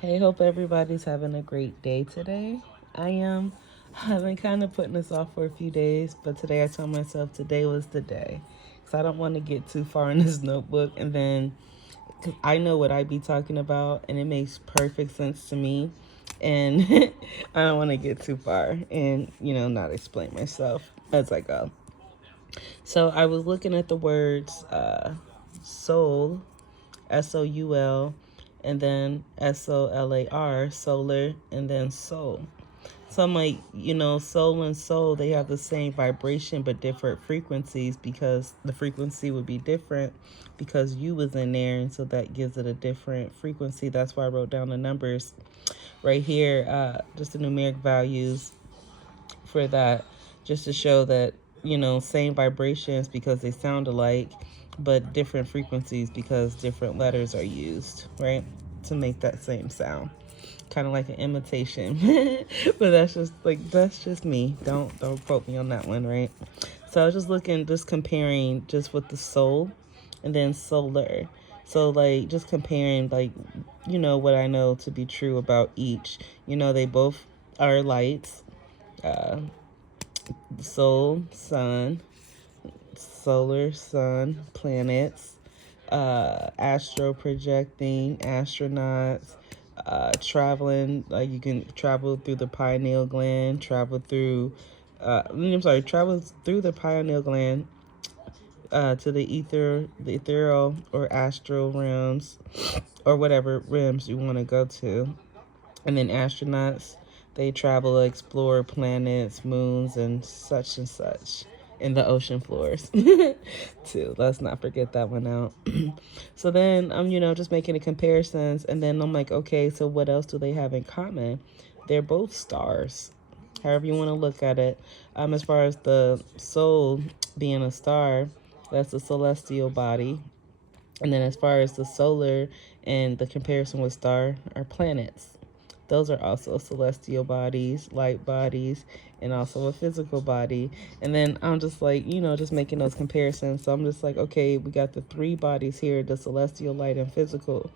Hey, hope everybody's having a great day today. I am. I've been kind of putting this off for a few days, but today I told myself today was the day. Because I don't want to get too far in this notebook and then, because I know what I be talking about and it makes perfect sense to me. And I don't want to get too far and, not explain myself as I go. So I was looking at the words soul, SOUL, and then SOLAR, solar, and then soul. So I'm like, soul and soul, they have the same vibration but different frequencies because the frequency would be different because you was in there, and so that gives it a different frequency. That's why I wrote down the numbers right here, just the numeric values for that, just to show that, same vibrations because they sound alike, but different frequencies because different letters are used, right? To make that same sound. Kind of like an imitation. But that's just me. Don't quote me on that one, right? So I was just comparing just with the soul and then solar. So like just comparing like what I know to be true about each. They both are lights. Uh, soul, sun, solar, sun, planets, astro projecting, astronauts, traveling. Like you can travel through the pineal gland, travel through the pineal gland to the ethereal or astral realms, or whatever realms you want to go to. And then astronauts, they travel to explore planets, moons, and such in the ocean floors too. Let's not forget that one out. So then I'm, just making the comparisons, and then I'm like, okay, so what else do they have in common? They're both stars. However you want to look at it. As far as the soul being a star, that's a celestial body. And then as far as the solar and the comparison with star are planets. Those are also celestial bodies, light bodies, and also a physical body. And then I'm just like, just making those comparisons. So I'm just like, okay, we got the three bodies here, the celestial, light, and physical.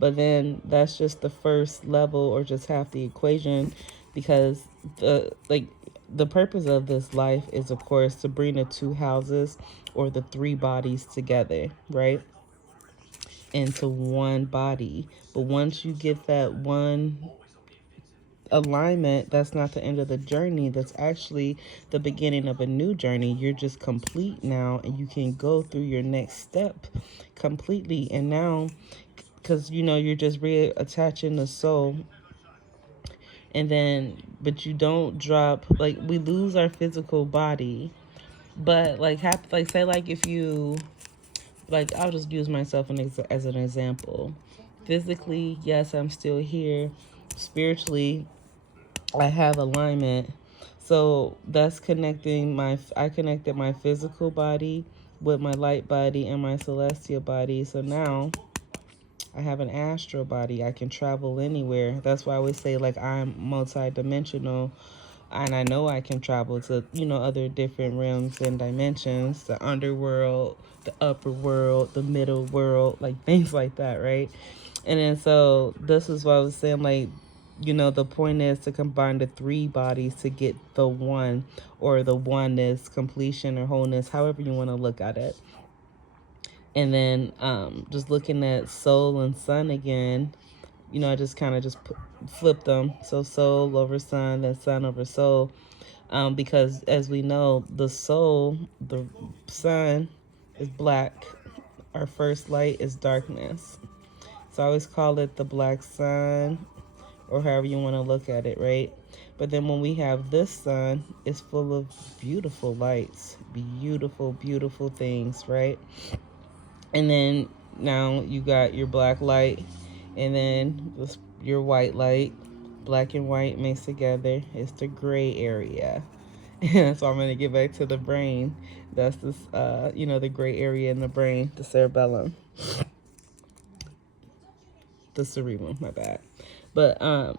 But then that's just the first level or just half the equation, because the purpose of this life is, of course, to bring the two houses or the three bodies together, right? Into one body. But once you get that one alignment, that's not the end of the journey. That's actually the beginning of a new journey. You're just complete now, and you can go through your next step completely. And now, because you're just reattaching the soul, and then, but you don't drop, like, we lose our physical body, but like say, like, if you, like, I'll just use myself as an example. Physically, yes, I'm still here. Spiritually, I have alignment. So that's I connected my physical body with my light body and my celestial body. So now I have an astral body. I can travel anywhere. That's why I always say, like, I'm multi-dimensional, and I know I can travel to, other different realms and dimensions, the underworld, the upper world, the middle world, like things like that, right? And then so this is what I was saying, like, the point is to combine the three bodies to get the one, or the oneness, completion, or wholeness, however you want to look at it. And then just looking at soul and sun again, I just kind of flip them. So soul over sun, then sun over soul. Because as we know, the soul, the sun, is black. Our first light is darkness. So I always call it the black sun, or however you want to look at it, right? But then when we have this sun, it's full of beautiful lights, beautiful, beautiful things, right? And then now you got your black light, and then your white light. Black and white mixed together. It's the gray area. So I'm going to get back to the brain. That's this, the gray area in the brain, the cerebellum, the cerebrum, my bad. But, all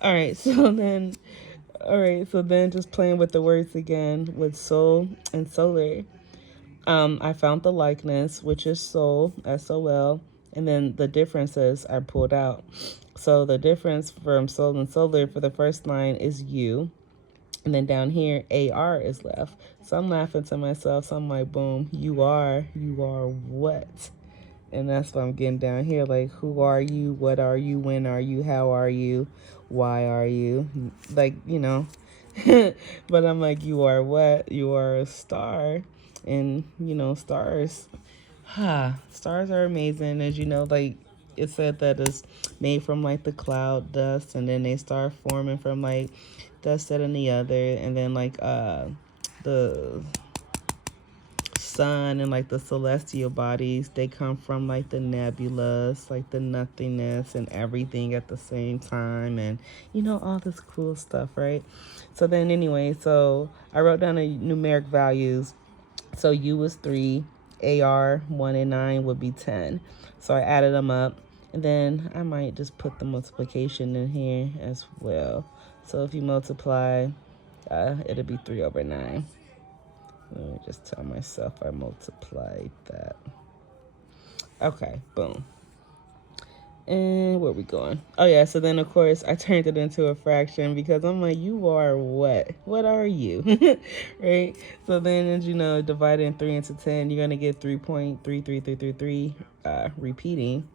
right, so then just playing with the words again with soul and solar. I found the likeness, which is soul, SOL, and then the differences I pulled out. So the difference from soul and solar for the first line is you. And then down here, AR is left. So I'm laughing to myself. So I'm like, boom, you are what? And that's what I'm getting down here. Like, who are you? What are you? When are you? How are you? Why are you? Like, you know. But I'm like, you are what? You are a star. And, you know, stars. Stars are amazing. As you know, like, it said that it's made from, like, the cloud dust. And then they start forming from, like, dust, that, and the other. And then, like, the sun and like the celestial bodies, they come from like the nebulas, like the nothingness and everything at the same time, and you know, all this cool stuff, right? So then anyway, so I wrote down the numeric values. So U was 3, AR 1 and 9 would be 10. So I added them up, and then I might just put the multiplication in here as well. So if you multiply, it'll be 3 over 9. Let me just tell myself I multiplied that. Okay, boom. And where are we going? Oh, yeah, so then, of course, I turned it into a fraction because I'm like, you are what? What are you? Right? So then, as you know, dividing 3 into 10, you're going to get 3.33333 repeating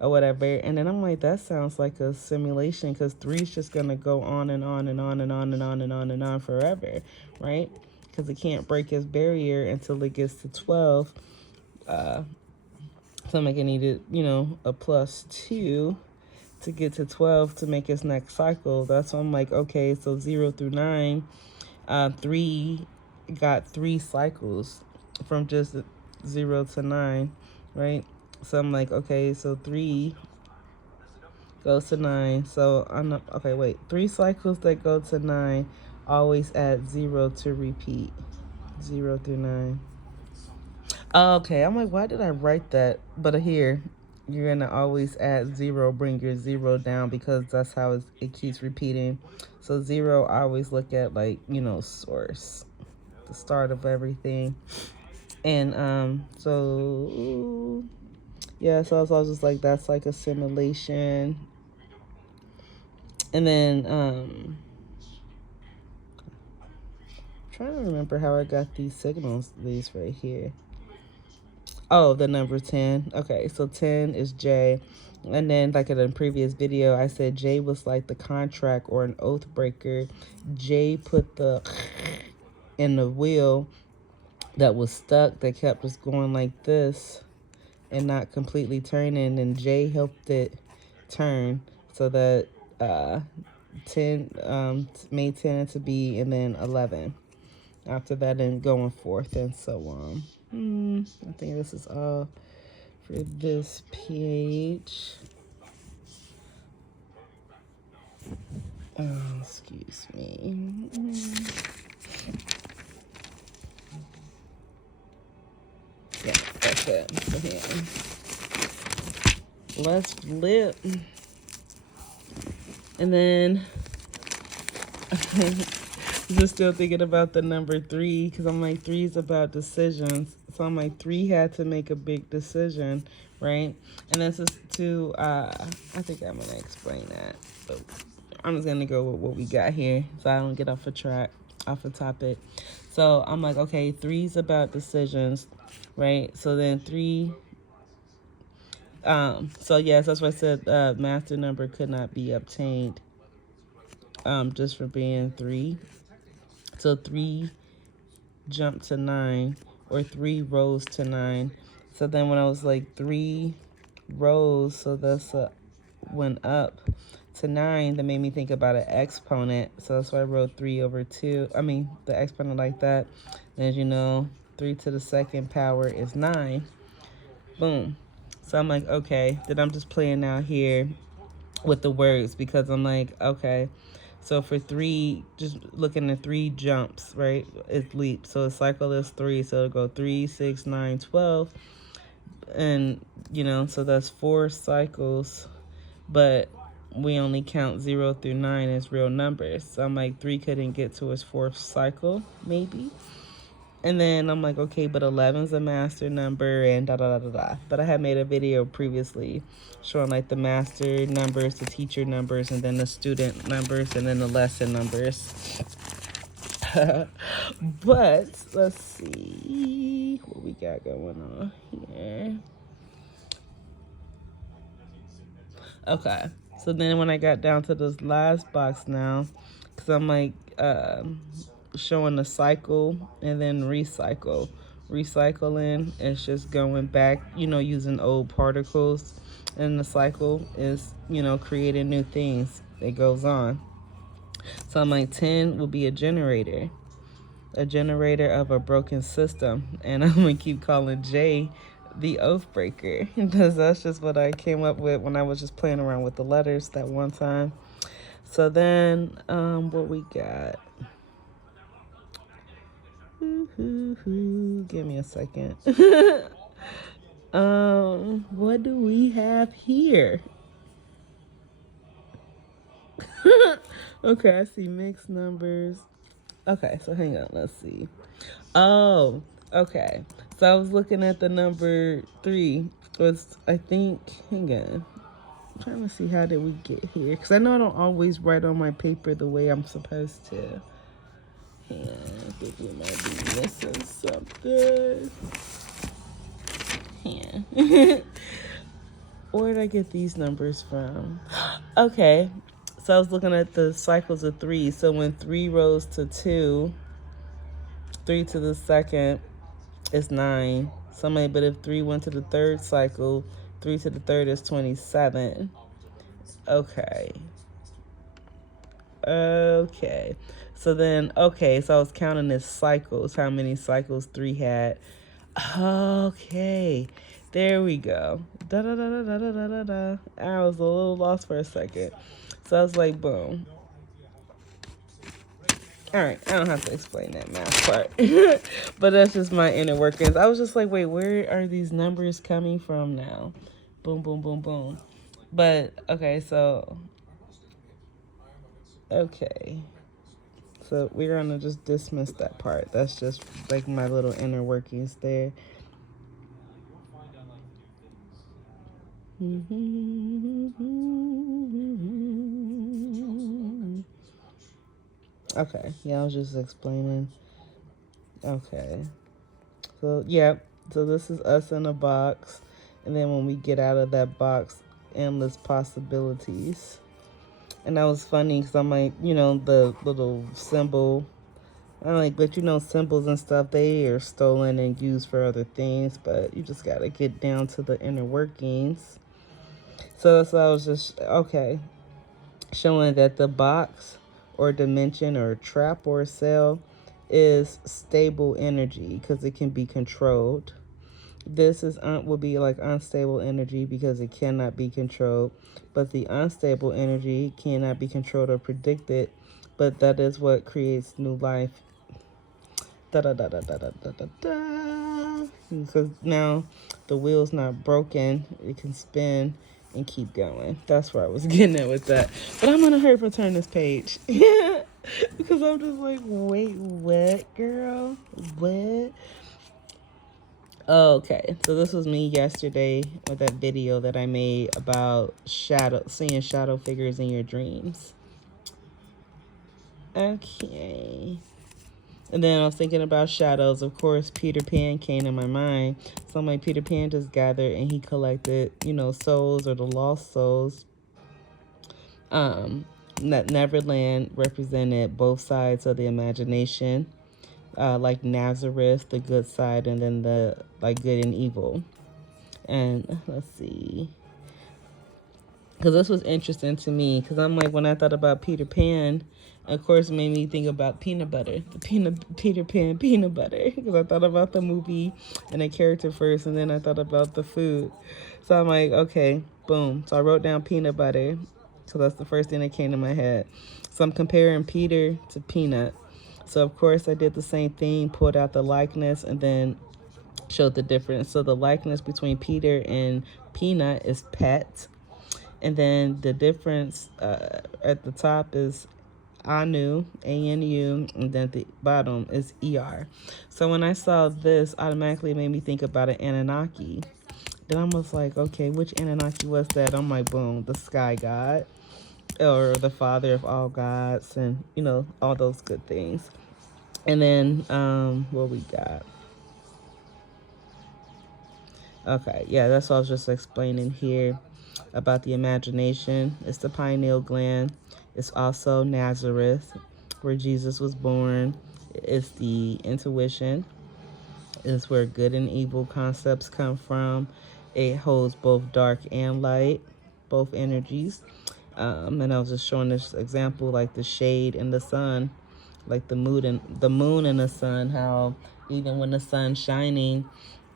or whatever. And then I'm like, that sounds like a simulation because 3 is just going to go on and on and on and on and on and on and on forever, right? Because it can't break its barrier until it gets to 12. So I'm like, I needed, you know, a +2 to get to 12 to make its next cycle. That's why I'm like, okay, so 0 through 9, 3 got 3 cycles from just 0 to 9, right? So I'm like, okay, so 3 goes to 9. So I'm not, okay, wait, 3 cycles that go to 9 always add 0 to repeat. 0 through 9. Okay, I'm like, why did I write that? But here, you're gonna always add 0, bring your 0 down because that's how it keeps repeating. So 0, I always look at like, you know, source, the start of everything. And so yeah, so I was just like, that's like a simulation. And then trying to remember how I got these signals, these right here. Oh, the number 10. Okay, so 10 is J. And then, like in a previous video, I said J was like the contract or an oath breaker. J put the in the wheel that was stuck, that kept just going like this and not completely turning. And J helped it turn so that 10 made 10 into B, and then 11 after that, and going forth and so on. I think this is all for this page. Oh, excuse me. Yeah, that's it. So here, let's flip. And then just still thinking about the number 3 because I'm like, 3 is about decisions. So I'm like, 3 had to make a big decision, right? And this is to, I think I'm going to explain that. But I'm just going to go with what we got here so I don't get off the topic. So I'm like, okay, 3 is about decisions, right? So then 3, so yes, that's why I said master number could not be obtained just for being 3. So 3 jumped to 9, or 3 rose to 9. So then when I was like 3 rose, so that's went up to 9, that made me think about an exponent. So that's why I wrote 3 over 2. I mean, the exponent like that. And as you know, 3 to the second power is 9. Boom. So I'm like, okay, then I'm just playing out here with the words because I'm like, okay, so for 3, just looking at 3 jumps, right? It's leaps. So a cycle is 3. So it'll go 3, 6, 9, 12. And, you know, so that's 4 cycles. But we only count 0 through 9 as real numbers. So I'm like, 3 couldn't get to its 4th cycle, maybe. And then I'm like, okay, but 11's a master number and da da da da da. But I had made a video previously showing like the master numbers, the teacher numbers, and then the student numbers, and then the lesson numbers. But let's see what we got going on here. Okay, so then when I got down to this last box now, because I'm like showing the cycle and then recycle. Recycling is just going back, using old particles, and the cycle is, creating new things. It goes on. So I'm like, 10 will be a generator of a broken system. And I'm going to keep calling J the oath breaker, because that's just what I came up with when I was just playing around with the letters that one time. So then, what we got? Give me a second. What do we have here? Okay, I see mixed numbers. Okay, so hang on, let's see. Oh, okay. So I was looking at the number 3. Was, I think, hang on. I'm trying to see how did we get here, because I know I don't always write on my paper the way I'm supposed to. Yeah, I think we might be missing something. Yeah. Where did I get these numbers from? Okay, so I was looking at the cycles of 3. So when 3 rose to 2, 3 to the second is 9. Somebody, but if 3 went to the third cycle, 3 to the third is 27. Okay. So then, so I was counting as cycles, how many cycles 3 had. Okay, there we go. Da da da da da da da da. I was a little lost for a second. So I was like, boom. All right, I don't have to explain that math part. But that's just my inner workings. I was just like, wait, where are these numbers coming from now? Boom, boom, boom, boom. But, okay, so... Okay. So we're going to just dismiss that part. That's just like my little inner workings there. Okay, yeah, I was just explaining. Okay. So, yeah, so this is us in a box. And then when we get out of that box, endless possibilities. And that was funny because I'm like, the little symbol. I'm like, but symbols and stuff, they are stolen and used for other things. But you just got to get down to the inner workings. So I was just, okay, showing that the box or dimension or trap or cell is stable energy because it can be controlled. This will be like unstable energy because it cannot be controlled. But the unstable energy cannot be controlled or predicted. But that is what creates new life. Da da da da da da da da da. Because now the wheel's not broken. It can spin and keep going. That's where I was getting at with that. But I'm gonna hurry up and turn this page. Because I'm just like, wait, what, girl? What? Okay, so this was me yesterday with that video that I made about seeing shadow figures in your dreams. Okay. And then I was thinking about shadows. Of course, Peter Pan came to my mind. So I'm like, Peter Pan just gathered and he collected, souls or the lost souls. That Neverland represented both sides of the imagination. Like Nazareth, the good side, and then the good and evil. And let's see, because this was interesting to me, because I'm like, when I thought about Peter Pan, of course, it made me think about peanut butter, the Peter Pan peanut butter, because I thought about the movie and the character first, and then I thought about the food. So I'm like, okay, boom. So I wrote down peanut butter, so that's the first thing that came to my head. So I'm comparing Peter to peanut. So, of course, I did the same thing, pulled out the likeness, and then showed the difference. So the likeness between Peter and Peanut is pet. And then the difference at the top is Anu, ANU, and then at the bottom is ER. So when I saw this, automatically made me think about an Anunnaki. Then I was like, okay, which Anunnaki was that? I'm like, boom, the sky god, or the father of all gods, and all those good things. And then what we got? Okay, yeah, that's what I was just explaining here about the imagination. It's the pineal gland. It's also Nazareth, where Jesus was born. It's the intuition. It's where good and evil concepts come from. It holds both dark and light, both energies. And I was just showing this example, like the shade and the sun, like the moon and the sun. How even when the sun's shining,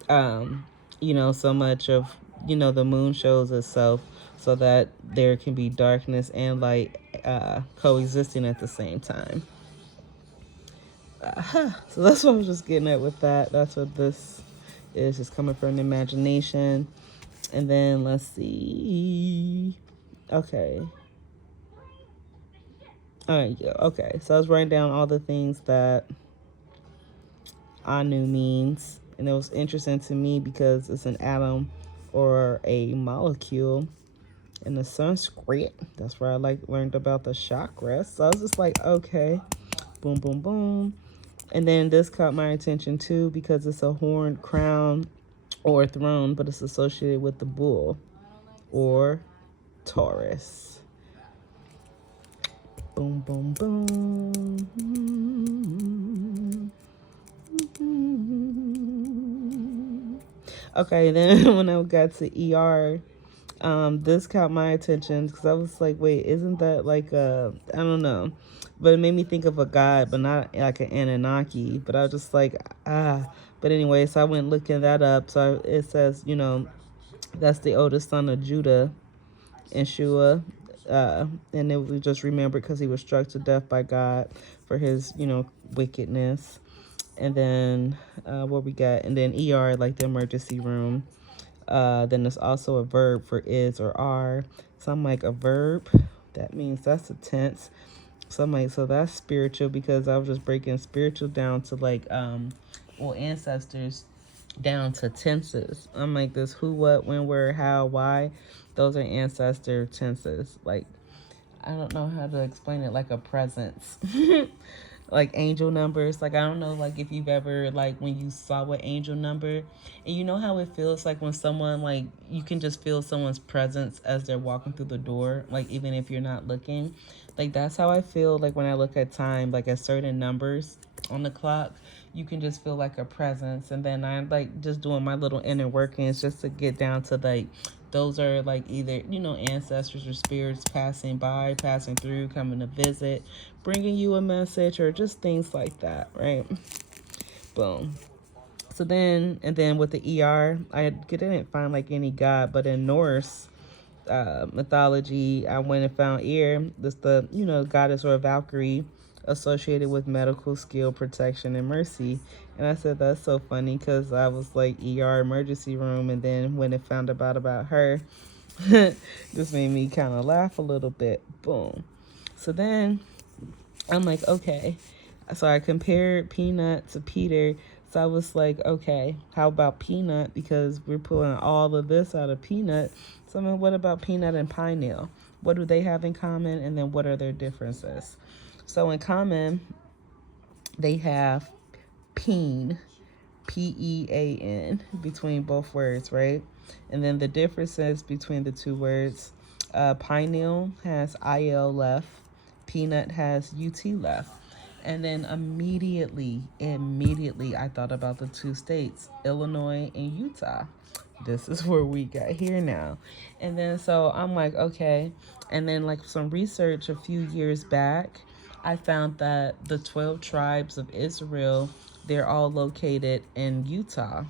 so much of the moon shows itself, so that there can be darkness and light coexisting at the same time. So that's what I was just getting at with that. That's what this is, just coming from the imagination. And then let's see. Okay. All right. Yeah. Okay. So I was writing down all the things that Anu means, and it was interesting to me because it's an atom or a molecule in the Sanskrit. That's where I learned about the chakras. So I was just like, okay, boom, boom, boom. And then this caught my attention too because it's a horned crown or throne, but it's associated with the bull or Taurus. Boom, boom, boom. Okay, then when I got to ER, this caught my attention because I was like, wait, isn't that like I don't know, but it made me think of a god, but not like an Anunnaki. But I was just like, but anyway, so I went looking that up. So it says, that's the oldest son of Judah, Yeshua, and it was just remembered because he was struck to death by God for his wickedness. And then what we got, and then ER, like the emergency room. Then there's also a verb for is or are. So I'm like, a verb, that means that's a tense. So I'm like, so that's spiritual, because I was just breaking spiritual down to like ancestors down to tenses. I'm like, this who, what, when, where, how, why, those are ancestor tenses. Like, I don't know how to explain it, like a presence. Like angel numbers. Like, I don't know, like if you've ever, like when you saw an angel number, and you know how it feels like when someone, like you can just feel someone's presence as they're walking through the door, like even if you're not looking. Like that's how I feel like when I look at time, like at certain numbers on the clock, you can just feel like a presence. And then I'm like just doing my little inner workings just to get down to like, those are like either, ancestors or spirits passing by, passing through, coming to visit, bringing you a message, or just things like that, right? Boom. So then, and then with the ER, I didn't find like any god, but in Norse mythology, I went and found Eir. This the, goddess or Valkyrie, associated with medical skill, protection, and mercy. And I said, that's so funny, because I was like, ER, emergency room, and then when it found about her, this made me kind of laugh a little bit. Boom. So then I'm like, okay. So I compared Peanut to Peter. So I was like, okay, how about Peanut? Because we're pulling all of this out of Peanut. So I mean, what about Peanut and Pineal? What do they have in common? And then what are their differences? So in common, they have peen, P-E-A-N, between both words, right? And then the differences between the two words, pineal has I-L left, peanut has U-T left. And then immediately, I thought about the two states, Illinois and Utah. This is where we got here now. And then so I'm like, okay. And then like some research a few years back, I found that the 12 tribes of Israel, they're all located in Utah.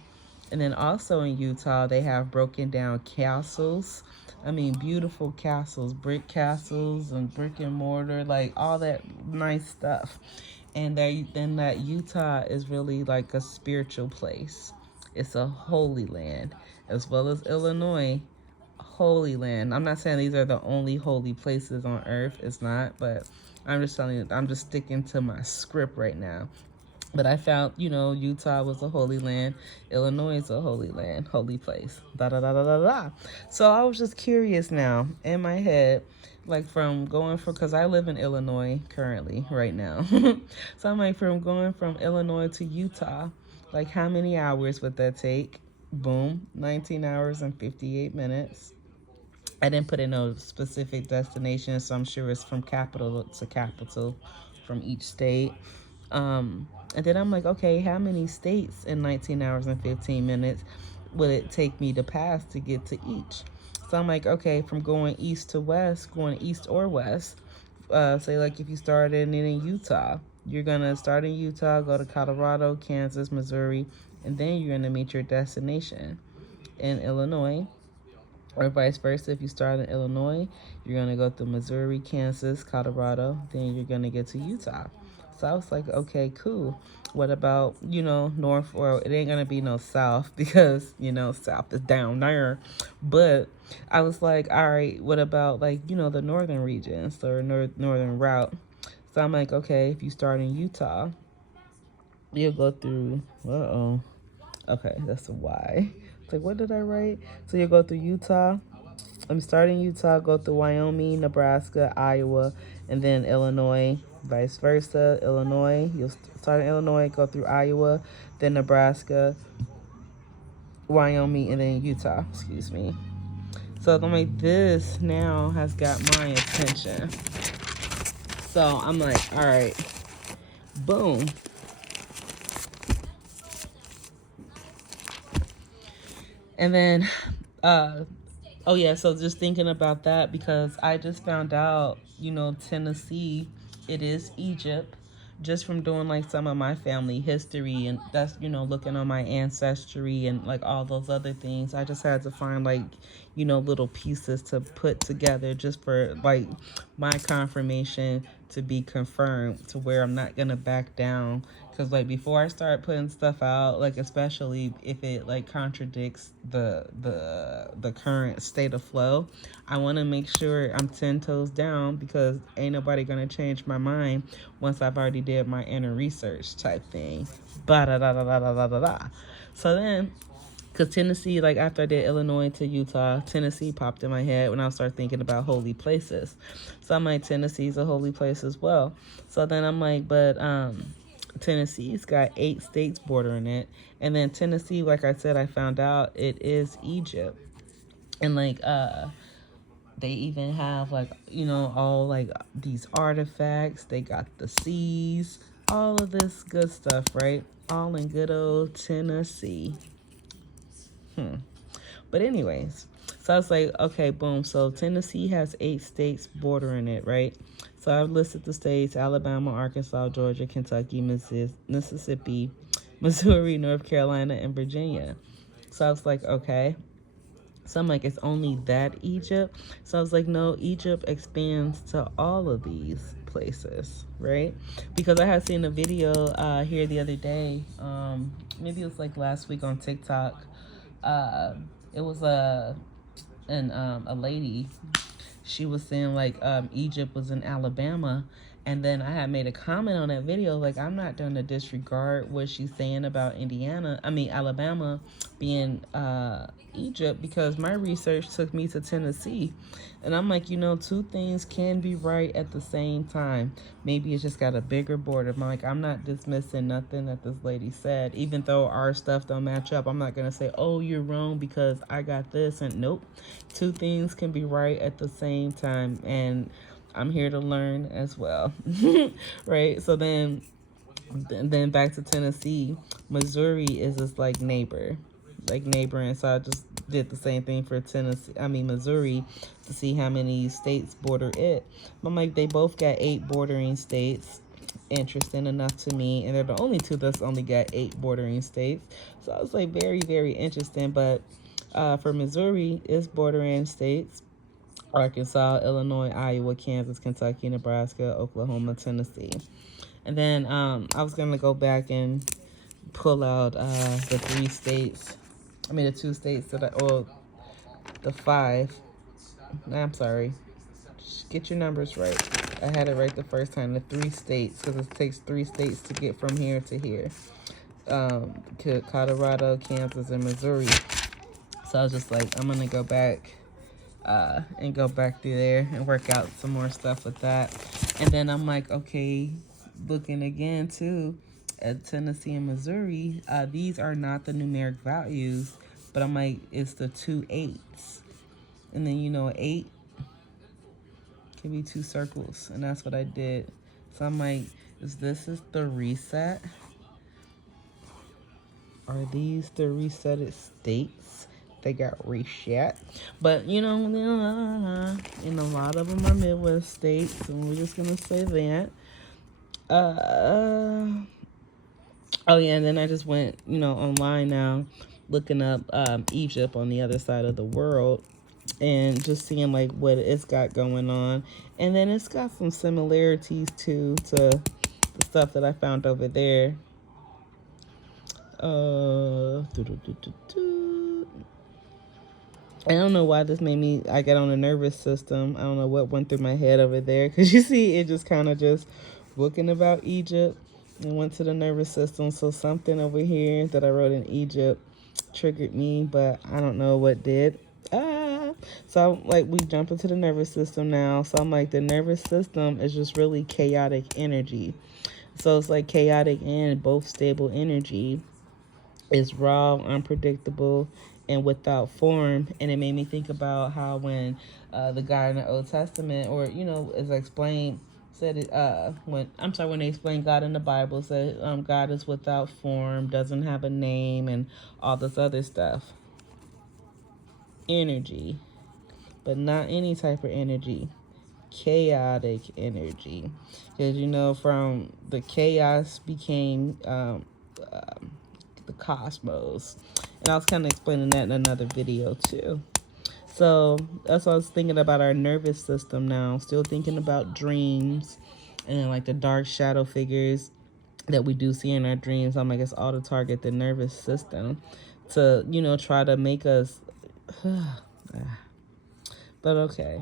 And then also in Utah, they have broken down castles. I mean, beautiful castles, brick castles and brick and mortar, like all that nice stuff. And then that Utah is really like a spiritual place. It's a holy land, as well as Illinois, holy land. I'm not saying these are the only holy places on earth. It's not, but I'm just telling you, I'm just sticking to my script right now. But I found, Utah was a holy land. Illinois is a holy land, holy place. Da da da da da da. So I was just curious now in my head, like from going from, because I live in Illinois currently right now. So I'm like, from going from Illinois to Utah, like how many hours would that take? Boom, 19 hours and 58 minutes. I didn't put in no specific destination, so I'm sure it's from capital to capital from each state. And then I'm like, okay, how many states in 19 hours and 15 minutes would it take me to pass to get to each? So I'm like, okay, from going east to west, going east or west, say like if you started in Utah, you're going to start in Utah, go to Colorado, Kansas, Missouri, and then you're going to meet your destination in Illinois, or vice versa. If you start in Illinois, you're going to go through Missouri, Kansas, Colorado, then you're going to get to Utah. So I was like, okay, cool. What about, north, or it ain't going to be no south because, south is down there. But I was like, all right, what about like, the northern regions or northern route? So I'm like, okay, if you start in Utah, you'll go through, okay, that's a Y. It's like, what did I write? So you'll go through Utah. I'm starting Utah, go through Wyoming, Nebraska, Iowa, and then Illinois. Vice versa, Illinois. You'll start in Illinois, go through Iowa, then Nebraska, Wyoming, and then Utah. Excuse me. So I'm like, this now has got my attention. So I'm like, all right, boom. And then, oh yeah, so just thinking about that because I just found out, Tennessee, it is Egypt, just from doing like some of my family history, and that's, looking on my ancestry and like all those other things. I just had to find like, little pieces to put together just for like my confirmation to be confirmed, to where I'm not gonna back down. Because like before I start putting stuff out, like especially if it like contradicts the current state of flow, I want to make sure I'm 10 toes down, because ain't nobody gonna change my mind once I've already did my inner research type thing. Ba da da da da da da da. So then, because Tennessee, like after I did Illinois to Utah, Tennessee popped in my head when I started thinking about holy places. So I'm like, Tennessee's a holy place as well. So then I'm like, but Tennessee's got 8 states bordering it. And then Tennessee, like I said, I found out it is Egypt. And like they even have like, all like these artifacts. They got the seas, all of this good stuff, right? All in good old Tennessee. But anyways, so I was like, okay, boom. So Tennessee has 8 states bordering it, right? So I've listed the states: Alabama, Arkansas, Georgia, Kentucky, Mississippi, Missouri, North Carolina, and Virginia. So I was like, okay. So I'm like, it's only that Egypt? So I was like, no, Egypt expands to all of these places, right? Because I had seen a video here the other day. Maybe it was like last week on TikTok. It was a lady. She was saying like Egypt was in Alabama, and then I had made a comment on that video like, I'm not going to disregard what she's saying about Alabama being Egypt, because my research took me to Tennessee. And I'm like, two things can be right at the same time. Maybe it's just got a bigger border. I'm not dismissing nothing that this lady said, even though our stuff don't match up. I'm not gonna say, oh, you're wrong because I got this. And nope, two things can be right at the same time, and I'm here to learn as well. Right? So then back to Tennessee. Missouri is just like neighboring. So I just did the same thing for Missouri, to see how many states border it. I'm like, they both got 8 bordering states. Interesting enough to me, and they're the only two that's only got 8 bordering states. So I was like, very, very interesting. But for Missouri, it's bordering states: Arkansas, Illinois, Iowa, Kansas, Kentucky, Nebraska, Oklahoma, Tennessee. And then I was gonna go back and pull out the 3 states. The 2 states the 5. I'm sorry. Just get your numbers right. I had it right the first time, the 3 states, because it takes 3 states to get from here to here. To Colorado, Kansas, and Missouri. So I was just like, I'm gonna go back and go back through there and work out some more stuff with that. And then I'm like, okay, looking again too at Tennessee and Missouri, these are not the numeric values, but I'm like, it's the 2 8s. And then, you know, 8 can be 2 circles, and that's what I did. So I'm like, this is the reset? Are these the resetted states? They got reset. But, you know, and a lot of them are Midwest states, and we're just going to say that. Oh, yeah, and then I just went, you know, online now, looking up Egypt on the other side of the world, and just seeing, like, what it's got going on. And then it's got some similarities, too, to the stuff that I found over there. I don't know why this made me, I got on the nervous system. I don't know what went through my head over there. Because you see, it just kind of just looking about Egypt and went to the nervous system. So something over here that I wrote in Egypt triggered me, but I don't know what did. So like we jump into the nervous system now. So I'm like, the nervous system is just really chaotic energy. So it's like chaotic and both stable energy. It's raw, unpredictable, and without form. And it made me think about how when the guy in the Old Testament, or, you know, as explained, said it, when they explain God in the Bible, said God is without form, doesn't have a name, and all this other stuff. Energy, but not any type of energy. Chaotic energy. Because, you know, from the chaos became the cosmos. And I was kind of explaining that in another video too. So that's what I was thinking about our nervous system now. Still thinking about dreams and then like the dark shadow figures that we do see in our dreams. I'm like, it's all to target the nervous system to, you know, try to make us but okay.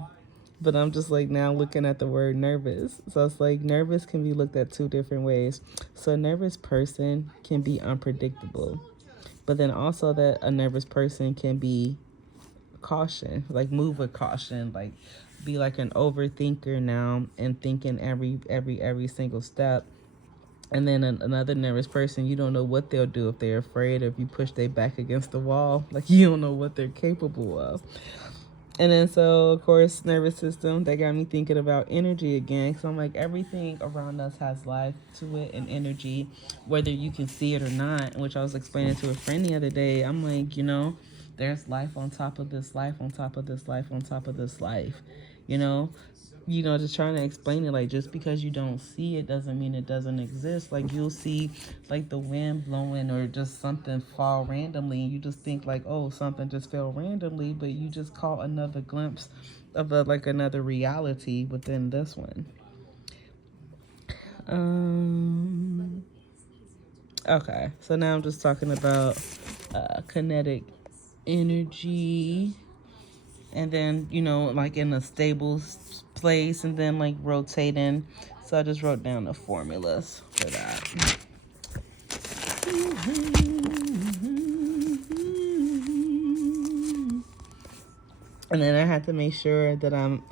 But I'm just like now looking at the word nervous. So it's like nervous can be looked at 2 different ways. So a nervous person can be unpredictable. But then also that a nervous person can be caution, like move with caution, like be like an overthinker now and thinking every single step. And then another nervous person, you don't know what they'll do if they're afraid, or if you push their back against the wall. Like you don't know what they're capable of. And then so, of course, nervous system, that got me thinking about energy again. So I'm like, everything around us has life to it and energy, whether you can see it or not, which I was explaining to a friend the other day. I'm like, you know, there's life on top of this life, on top of this life, on top of this life, you know? Just trying to explain it, like, just because you don't see it doesn't mean it doesn't exist. Like, you'll see, like, the wind blowing or just something fall randomly, and you just think, like, oh, something just fell randomly, but you just caught another glimpse of, another reality within this one. Okay, so now I'm just talking about kinetic energy. And then, like in a stable place, and then like rotating. So I just wrote down the formulas for that. And then I had to make sure that I'll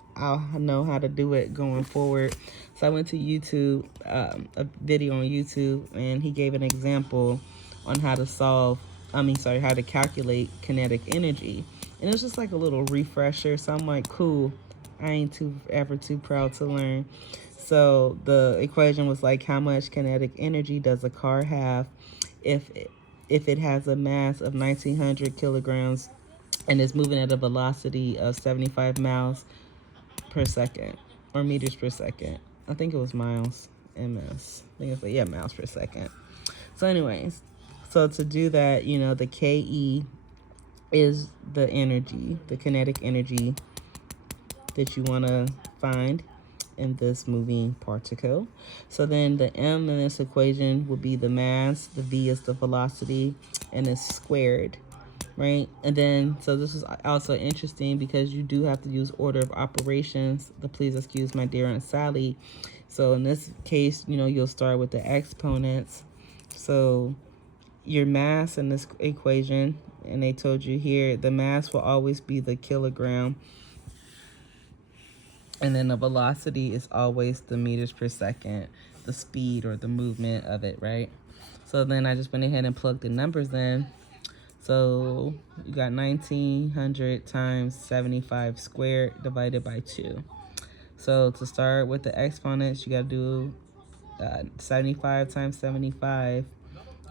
know how to do it going forward. So I went to YouTube, a video on YouTube, and he gave an example on how to calculate kinetic energy. And it's just like a little refresher. So I'm like, cool. I ain't ever too proud to learn. So the equation was like, how much kinetic energy does a car have if it has a mass of 1,900 kilograms and is moving at a velocity of 75 miles per second, or meters per second. I think it was miles, ms. I think it was, miles per second. So anyways, so to do that, the KE is the energy, the kinetic energy that you want to find in this moving particle. So then the M in this equation would be the mass, the V is the velocity, and it's squared. right? And then, so this is also interesting because you do have to use order of operations. Please excuse my dear Aunt Sally. So in this case, you'll start with the exponents. So your mass in this equation, and they told you here, the mass will always be the kilogram. And then the velocity is always the meters per second, the speed or the movement of it, right? So then I just went ahead and plugged the numbers in. So you got 1900 times 75 squared divided by 2. So to start with the exponents, you got to do 75 times 75,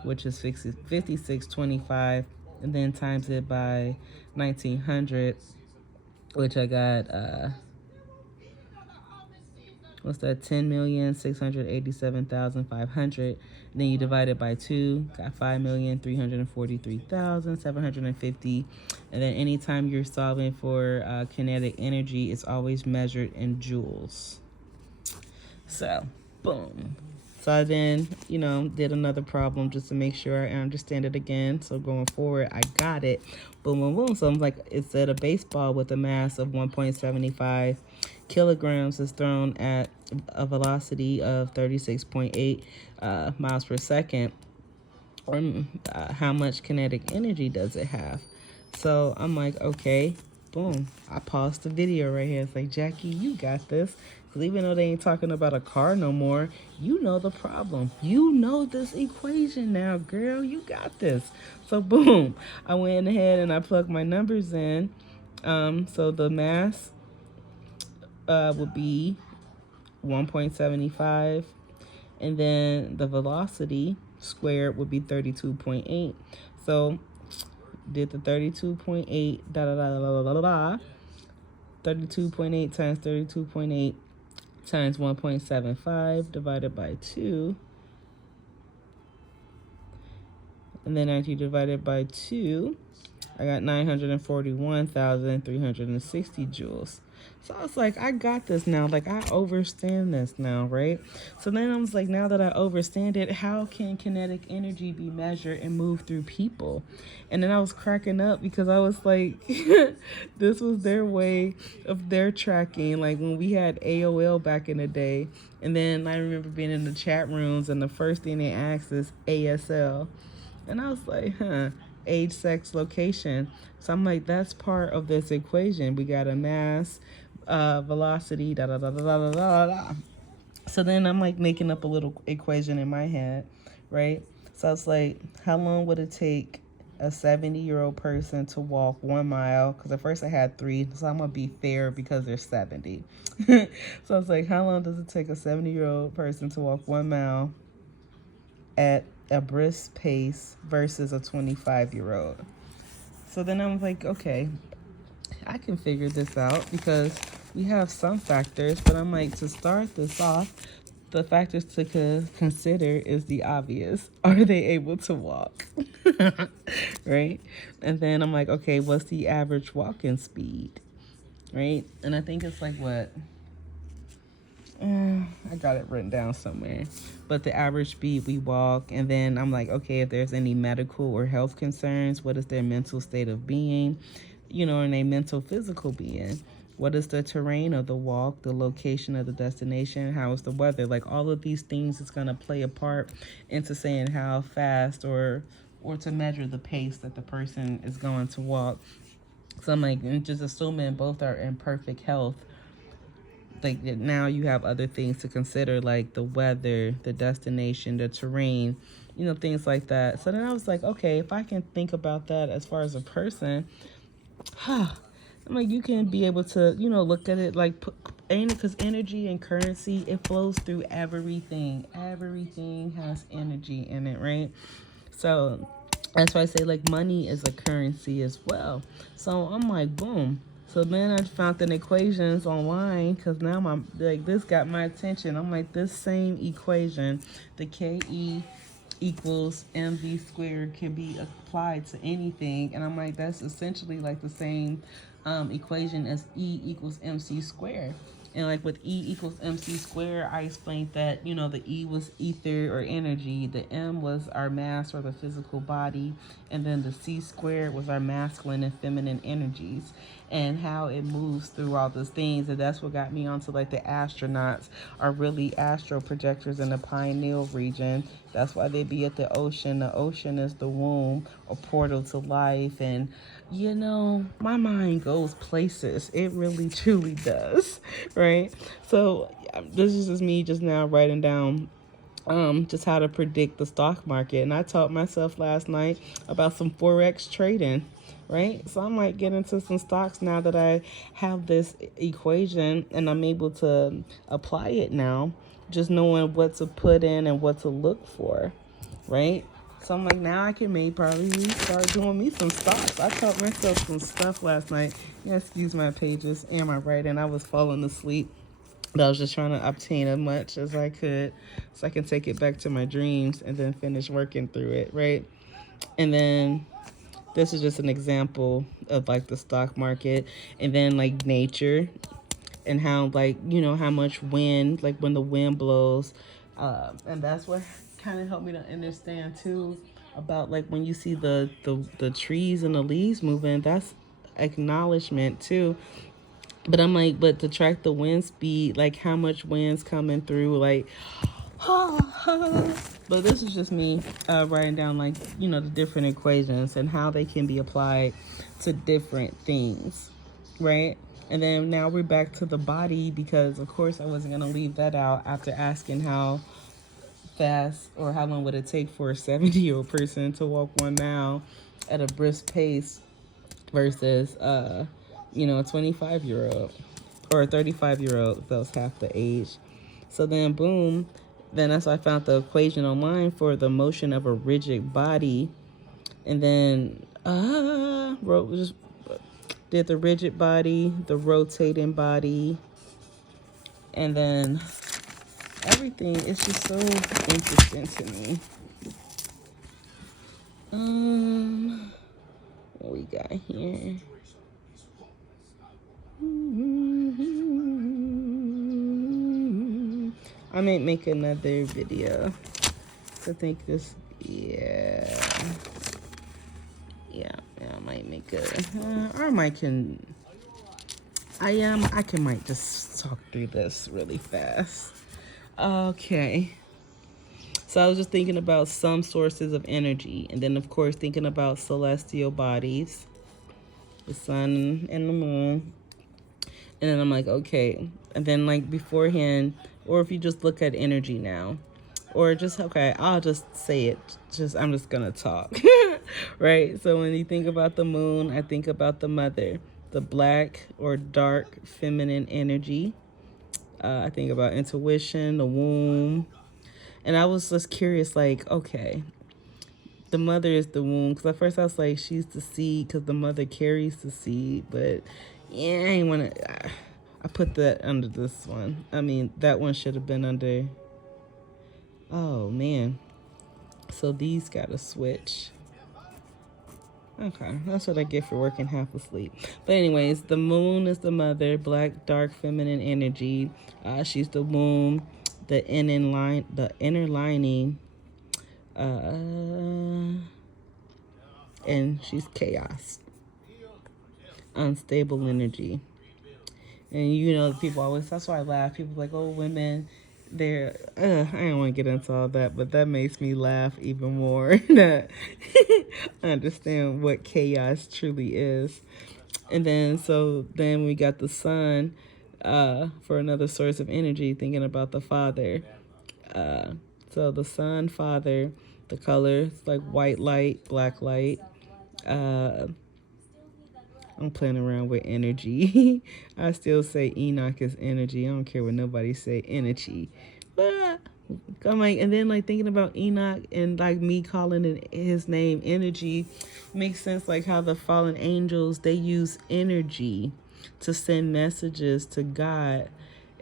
which is 5625, and then times it by 1900, which I got, what's that, 10,687,500. Then you divide it by 2, got 5,343,750. And then anytime you're solving for kinetic energy, it's always measured in joules. So, boom. So I then, did another problem just to make sure I understand it again. So going forward, I got it. Boom, boom, boom. So I'm like, instead of baseball with a mass of 1.75 kilograms is thrown at a velocity of 36.8 miles per second, or how much kinetic energy does it have? So I'm like, okay, boom. I paused the video right here. It's like, Jackie, you got this. Because even though they ain't talking about a car no more, you know the problem. You know this equation now, girl. You got this. So boom, I went ahead and I plugged my numbers in. So the mass would be 1.75, and then the velocity squared would be 32.8. So did the 32.8 da da da da da da da 32.8 times 32.8 times 1.75 divided by 2, and then after you divide it by 2, I got 941,360 joules. So I was like, I got this now. Like, I understand this now, right? So then I was like, now that I understand it, how can kinetic energy be measured and move through people? And then I was cracking up because I was like, this was their way of their tracking. Like when we had AOL back in the day. And then I remember being in the chat rooms and the first thing they asked is ASL. And I was like, age, sex, location. So I'm like, that's part of this equation. We got a mass, velocity, da da da da da da da. So then I'm like making up a little equation in my head, right? So it's like, how long would it take a 70-year-old person to walk 1 mile? Because at first I had 3, so I'm gonna be fair because they're 70. So it's like, how long does it take a 70-year-old person to walk 1 mile at a brisk pace versus a 25-year-old? So then I'm like, okay, I can figure this out because we have some factors, but I'm like, to start this off, the factors to consider is the obvious. Are they able to walk? Right? And then I'm like, okay, what's the average walking speed? Right? And I think it's like what? I got it written down somewhere. But the average speed we walk, and then I'm like, okay, if there's any medical or health concerns, what is their mental state of being? And a mental physical being. What is the terrain of the walk, the location of the destination, how is the weather? Like all of these things is gonna play a part into saying how fast or to measure the pace that the person is going to walk. So I'm like, just assuming both are in perfect health, like now you have other things to consider, like the weather, the destination, the terrain, things like that. So then I was like, okay, if I can think about that as far as a person, I'm like, you can be able to, look at it like, because energy and currency, it flows through everything. Everything has energy in it, right? So that's why I say like money is a currency as well. So I'm like, boom. So then I found the equations online because now this got my attention. I'm like, this same equation, the KE equals mv squared, can be applied to anything. And I'm like, that's essentially like the same equation as E equals mc squared. And like with E equals MC squared, I explained that, the E was ether or energy, the M was our mass or the physical body, and then the C squared was our masculine and feminine energies and how it moves through all those things. And that's what got me onto like the astronauts are really astral projectors in the pineal region. That's why they be at the ocean. The ocean is the womb, a portal to life. And my mind goes places. It really truly does, right? So this is just me just now writing down just how to predict the stock market. And I taught myself last night about some Forex trading, right? So I might get into some stocks now that I have this equation and I'm able to apply it now, just knowing what to put in and what to look for, right? So I'm like, now I can probably start doing me some stocks. I taught myself some stuff last night. Excuse my pages and my writing. I was falling asleep. But I was just trying to obtain as much as I could so I can take it back to my dreams and then finish working through it, right? And then this is just an example of like the stock market, and then like nature and how like, how much wind, like when the wind blows. And that's what kind of helped me to understand too about like when you see the trees and the leaves moving, that's acknowledgement too. But I'm like, but to track the wind speed, like how much wind's coming through, like, but this is just me writing down like, the different equations and how they can be applied to different things, right? And then now we're back to the body because, of course, I wasn't going to leave that out after asking how fast or how long would it take for a 70-year-old person to walk 1 mile at a brisk pace versus a 25-year-old or a 35-year-old. That was half the age. So then boom, then that's why I found the equation online for the motion of a rigid body. And then just did the rigid body, the rotating body, and then everything is just so interesting to me. What we got here? I might make another video. I think this, I might make or I might might just talk through this really fast. Okay. So I was just thinking about some sources of energy, and then of course thinking about celestial bodies, the sun and the moon. And then I'm like, okay. And then like beforehand, or if you just look at energy now, or just, okay, I'll just say it. I'm just going to talk, right? So when you think about the moon, I think about the mother, the black or dark feminine energy. I think about intuition, the womb. And I was just curious, like, okay, the mother is the womb. Because at first I was like, she's the seed because the mother carries the seed. But yeah, I ain't want to, I put that under this one. I mean, that one should have been under, oh man. So these got to switch. Okay, that's what I get for working half asleep. But anyways, the moon is the mother, black, dark, feminine energy. She's the womb, the inner lining, and she's chaos, unstable energy. And people always, that's why I laugh. People like, oh, women, they're, I don't want to get into all that, but that makes me laugh even more. That I understand what chaos truly is. And then, then we got the sun for another source of energy, thinking about the father. So the sun, father, the colors like white light, black light. I'm playing around with energy. I still say Enoch is energy. I don't care what nobody say, energy. But I'm like, and then like thinking about Enoch and like me calling it his name energy makes sense. Like how the fallen angels, they use energy to send messages to God,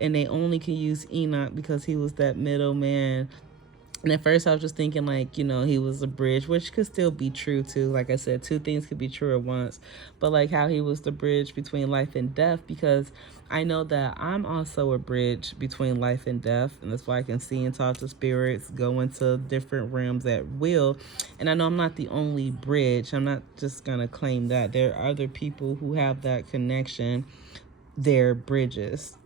and they only can use Enoch because he was that middleman And at first I was just thinking like, he was a bridge, which could still be true too. Like I said, two things could be true at once. But like how he was the bridge between life and death, because I know that I'm also a bridge between life and death. And that's why I can see and talk to spirits, go into different realms at will. And I know I'm not the only bridge. I'm not just going to claim that. There are other people who have that connection. They're bridges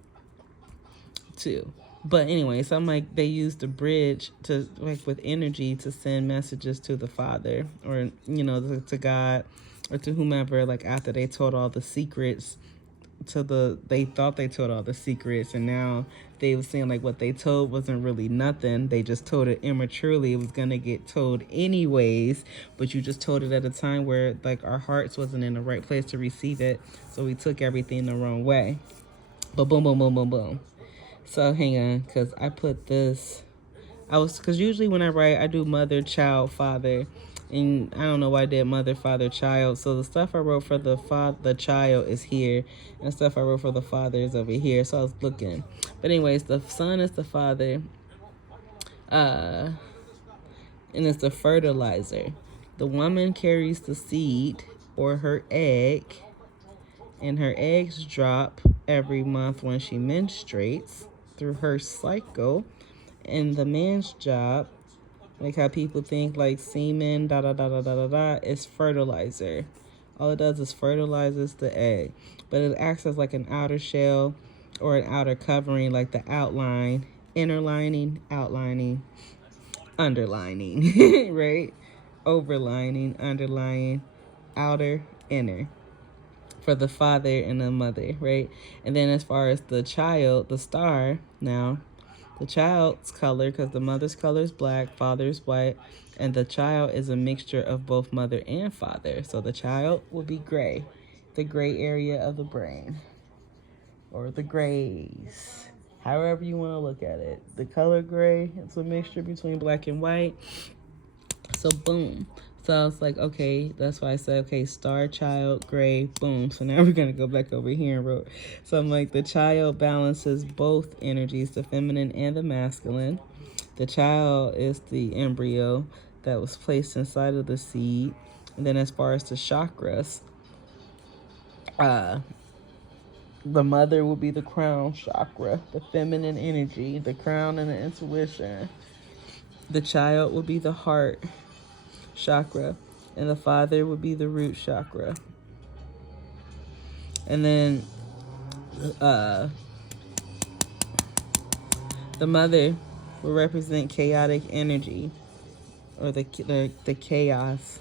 too. But anyway, so I'm like, they use the bridge to, like, with energy to send messages to the Father, or, to God, or to whomever, like, after they told all the secrets they thought they told all the secrets, and now they were saying, like, what they told wasn't really nothing. They just told it immaturely. It was going to get told anyways, but you just told it at a time where, like, our hearts wasn't in the right place to receive it, so we took everything the wrong way. But boom, boom, boom, boom, boom. So hang on, because I put this, because usually when I write, I do mother, child, father, and I don't know why I did mother, father, child. So the stuff I wrote for the child is here, and the stuff I wrote for the father is over here. So I was looking. But anyways, the son is the father, and it's the fertilizer. The woman carries the seed or her egg, and her eggs drop every month when she menstruates through her cycle. And the man's job, like how people think like semen, da da da da da da da, is fertilizer. All it does is fertilizes the egg, but it acts as like an outer shell or an outer covering, like the outline, inner lining, outlining, underlining, right? Overlining, underlying, outer, inner, for the father and the mother, right? And then as far as the child, the star, now the child's color, because the mother's color is black, father's white, and the child is a mixture of both mother and father. So the child will be gray, the gray area of the brain, or the grays, however you want to look at it. The color gray, it's a mixture between black and white. So boom. So I was like, okay, that's why I said, okay, star, child, gray, boom. So now we're going to go back over here and wrote. So I'm like, the child balances both energies, the feminine and the masculine. The child is the embryo that was placed inside of the seed. And then as far as the chakras, the mother will be the crown chakra, the feminine energy, the crown and the intuition. The child will be the heart chakra, and the father would be the root chakra. And then the mother will represent chaotic energy, or the chaos,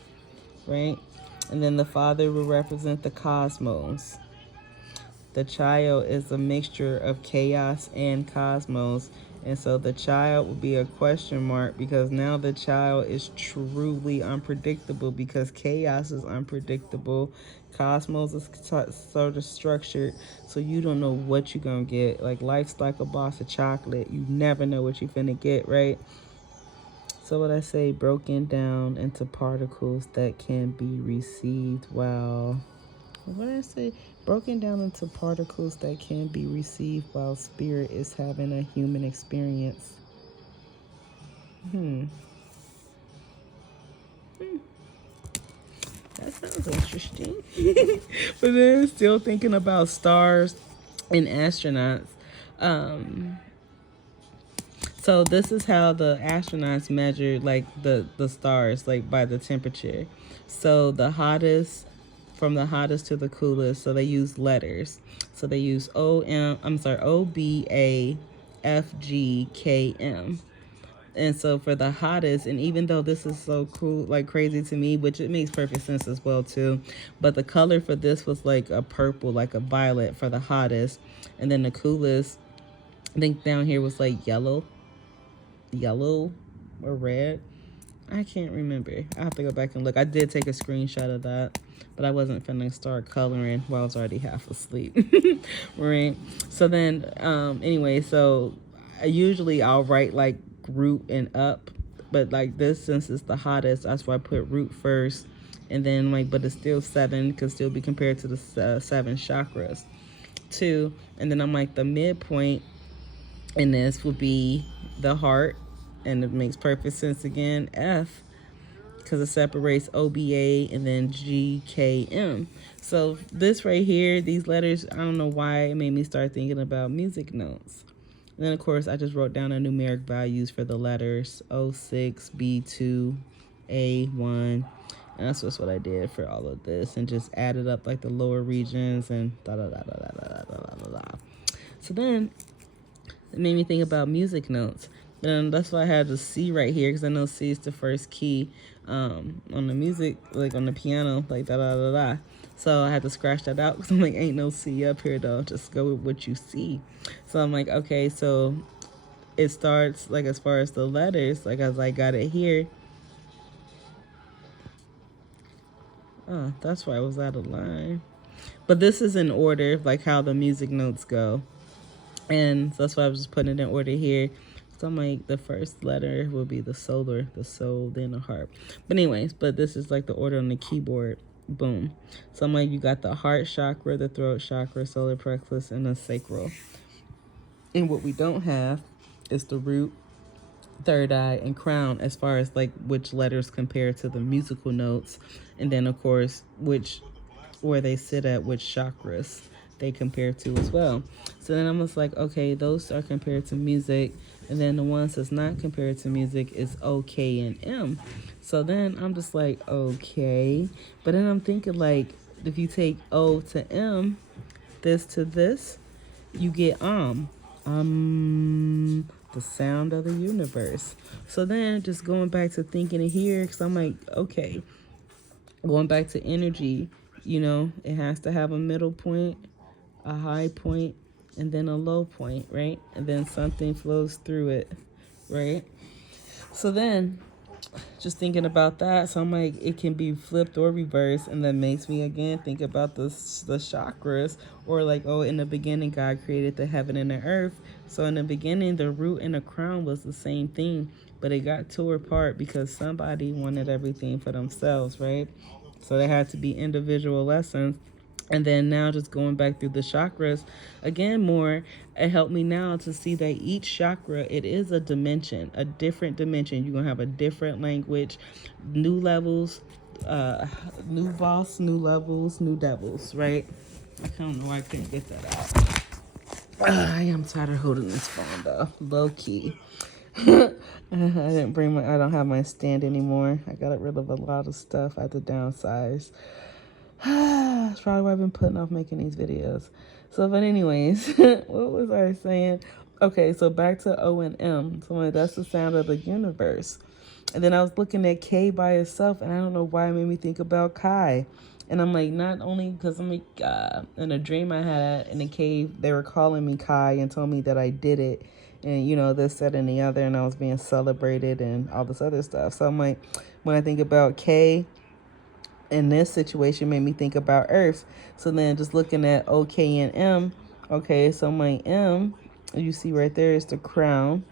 right? And then the father will represent the cosmos. The child is a mixture of chaos and cosmos. And so the child will be a question mark, because now the child is truly unpredictable, because chaos is unpredictable. Cosmos is sort of structured, so you don't know what you're going to get. Like life's like a box of chocolate. You never know what you're finna get, right? So what I say, broken down into particles that can be received while... What did I say? Broken down into particles that can be received while spirit is having a human experience. That sounds interesting. But then still thinking about stars and astronauts. So this is how the astronauts measure like the stars, like by the temperature. So the hottest, from the hottest to the coolest, so they use letters. So they use O, B, A, F, G, K, M. And so for the hottest, and even though this is so cool, like crazy to me, which it makes perfect sense as well too, but the color for this was like a purple, like a violet for the hottest. And then the coolest, I think down here was like yellow or red. I can't remember. I have to go back and look. I did take a screenshot of that, but I wasn't finna start coloring while I was already half asleep. Right? So then, anyway, so usually I'll write like root and up, but like this, since it's the hottest, that's why I put root first, and then like, but it's still 7, could still be compared to the 7 chakras too. And then I'm like, the midpoint in this would be the heart, and it makes perfect sense again. F, because it separates OBA, and then GKM. So this right here, these letters, I don't know why it made me start thinking about music notes. And then of course I just wrote down the numeric values for the letters: O6, B2, A1. And that's just what I did for all of this, and just added up like the lower regions and da da da da da da da da da da. So then it made me think about music notes. And that's why I had the C right here, because I know C is the first key on the music, like on the piano, like da da da da. So I had to scratch that out, because I'm like, ain't no C up here though. Just go with what you see. So I'm like, okay, so it starts like as far as the letters, like as I got it here. Oh, that's why I was out of line. But this is in order, like how the music notes go. And that's why I was just putting it in order here. So I'm like, the first letter will be the solar, the soul, then the harp. But anyways, but this is like the order on the keyboard. Boom. So I'm like, you got the heart chakra, the throat chakra, solar plexus, and the sacral. And what we don't have is the root, third eye, and crown, as far as like which letters compare to the musical notes. And then of course, where they sit at, which chakras they compare to as well. So then I'm just like, okay, those are compared to music, and then the ones that's not compared to music is O, K, and M. So then I'm just like, okay, but then I'm thinking like, if you take O to M, this to this, you get the sound of the universe. So then just going back to thinking it here, because I'm like, okay, going back to energy, you know, it has to have a middle point, a high point, and then a low point, right? And then something flows through it, right? So then just thinking about that, so I'm like, it can be flipped or reversed, and that makes me again think about the chakras, or like, oh, in the beginning God created the heaven and the earth. So in the beginning, the root and the crown was the same thing, but it got tore apart because somebody wanted everything for themselves, right? So there had to be individual lessons. And then now just going back through the chakras again more, it helped me now to see that each chakra, it is a dimension, a different dimension. You're going to have a different language, new levels, new boss, new levels, new devils, right? I don't know why I couldn't get that out. I am tired of holding this phone though, low key. I don't have my stand anymore. I got rid of a lot of stuff. I had to downsize. That's probably why I've been putting off making these videos. So, but anyways, what was I saying? Okay, so back to O and M. So like, that's the sound of the universe. And then I was looking at K by itself, and I don't know why it made me think about Kai. And I'm like, not only because I'm like, in a dream I had in a cave, they were calling me Kai and told me that I did it. And, you know, this, that, and the other, and I was being celebrated and all this other stuff. So I'm like, when I think about K, in this situation made me think about Earth. So then just looking at O, K, and M. Okay, so my M, you see right there is the crown.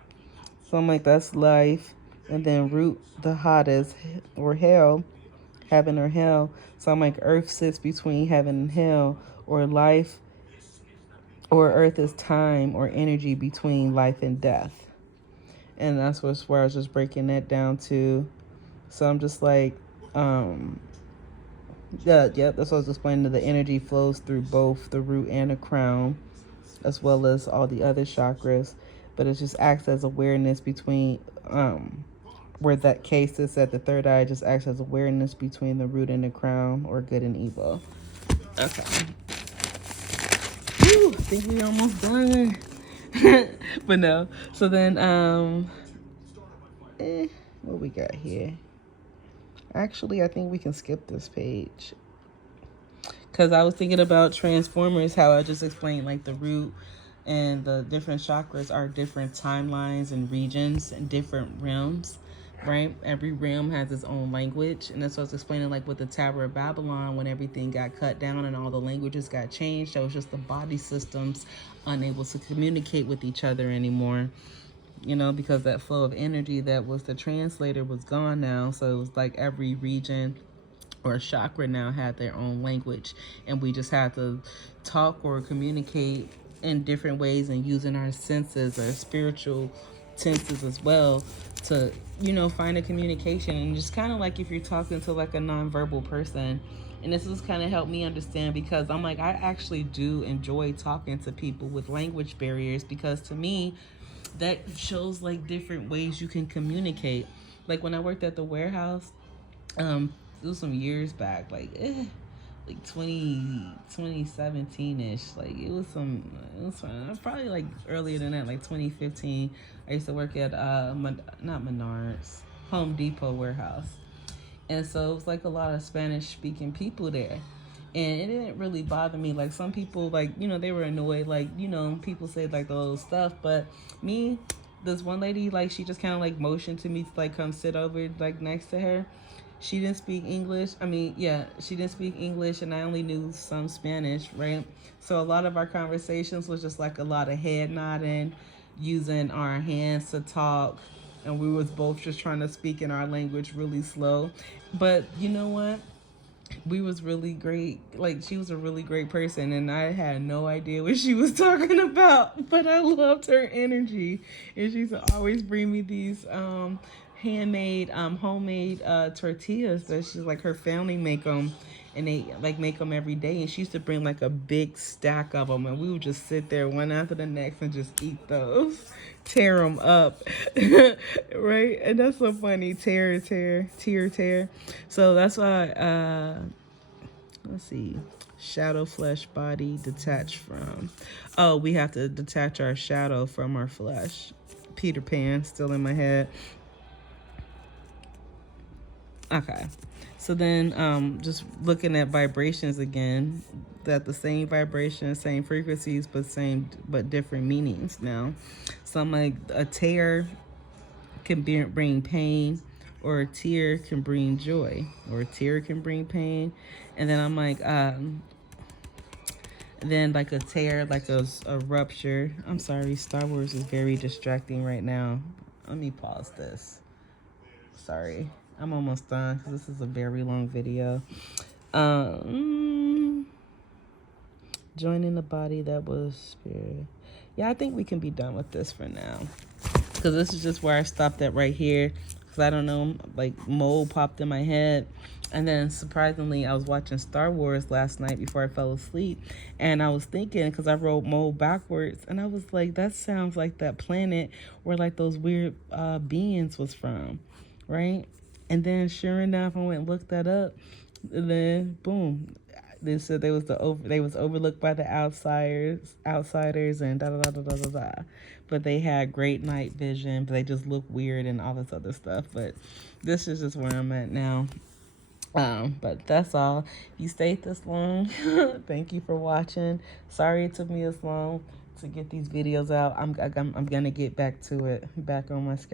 So I'm like, that's life. And then root, the hottest, or hell, heaven or hell. So I'm like, Earth sits between heaven and hell, or life, or Earth is time or energy between life and death. And that's where I was just breaking that down to. So I'm just like, that's what I was explaining. The energy flows through both the root and the crown, as well as all the other chakras. But it just acts as awareness between, where that case is at the third eye, just acts as awareness between the root and the crown, or good and evil. Okay. Whew, I think we almost done. But no. So then, what we got here? Actually, I think we can skip this page. Because I was thinking about Transformers, how I just explained like the root and the different chakras are different timelines and regions and different realms, right? Every realm has its own language. And that's what I was explaining, like with the Tower of Babylon, when everything got cut down and all the languages got changed. That was just the body systems unable to communicate with each other anymore. You know, because that flow of energy that was the translator was gone now. So it was like every region or chakra now had their own language, and we just had to talk or communicate in different ways and using our senses, our spiritual tenses as well to, find a communication. And just kind of like if you're talking to like a nonverbal person. And this has kind of helped me understand, because I'm like, I actually do enjoy talking to people with language barriers, because to me, that shows like different ways you can communicate. Like when I worked at the warehouse, it was some years back, like 2017 ish. Like it was probably like earlier than that, like 2015. I used to work at not Menards, Home Depot warehouse, and so it was like a lot of Spanish speaking people there. And it didn't really bother me. Like some people, like, they were annoyed, like, people say like the little stuff. But me, this one lady, like, she just kind of like motioned to me to like come sit over like next to her. She didn't speak English. I mean, yeah, she didn't speak English, and I only knew some Spanish, right? So a lot of our conversations was just like a lot of head nodding, using our hands to talk, and we was both just trying to speak in our language really slow. But you know what? We was really great. Like, she was a really great person, and I had no idea what she was talking about, but I loved her energy. And she used to always bring me these handmade homemade tortillas that she's like, her family make them, and they like make them every day. And she used to bring like a big stack of them, and we would just sit there one after the next and just eat those, tear them up. Right? And that's so funny. Tear. So that's why let's see, shadow, flesh, body, detach from. Oh, we have to detach our shadow from our flesh. Peter Pan, still in my head. Okay. So then just looking at vibrations again, that the same vibration, same frequencies, but different meanings now. So I'm like, a tear can bring pain, or a tear can bring joy, or a tear can bring pain. And then I'm like, then like a tear, like a rupture. I'm sorry, Star Wars is very distracting right now. Let me pause this. Sorry, I'm almost done because this is a very long video. Joining the body that was spirit. Yeah, I think we can be done with this for now, because this is just where I stopped at right here, because I don't know, like mold popped in my head. And then surprisingly, I was watching Star Wars last night before I fell asleep, and I was thinking, because I wrote mold backwards, and I was like, that sounds like that planet where like those weird beings was from, right? And then sure enough, I went and looked that up, and then boom, they said they was overlooked by the outsiders, and da da da da da da. But they had great night vision, but they just look weird and all this other stuff. But this is just where I'm at now. But that's all. If you stayed this long, thank you for watching. Sorry it took me this long to get these videos out. I'm gonna get back to it, back on my schedule.